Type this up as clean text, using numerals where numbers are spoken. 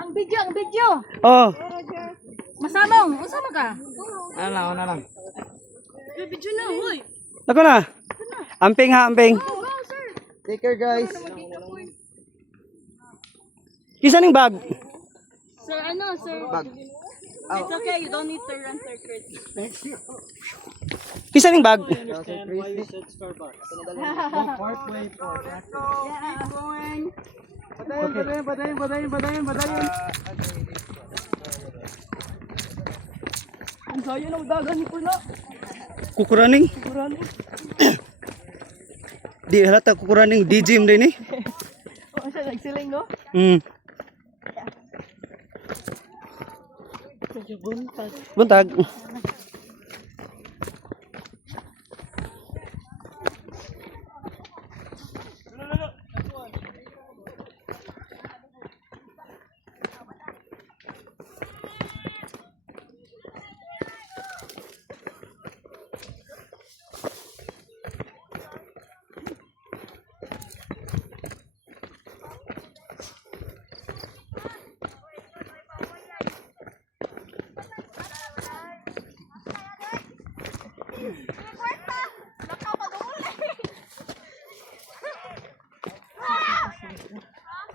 Ang video. Oh, Masamong, usama ka. Ano lang. Video na, hoy. ako na. Amping ha, amping. Go, sir. Take care guys. Kisa ning bag. Sir, sir? Bag. It's okay, you don't need to run circuit. Kisa ning bag. Parkway Park. Yeah, going. Patayin. Ang sayo ng dagan ni Puna. Kukuraning. Di halata kukuraning di gym din eh. Oo, siya nagsiling, no? Buntag.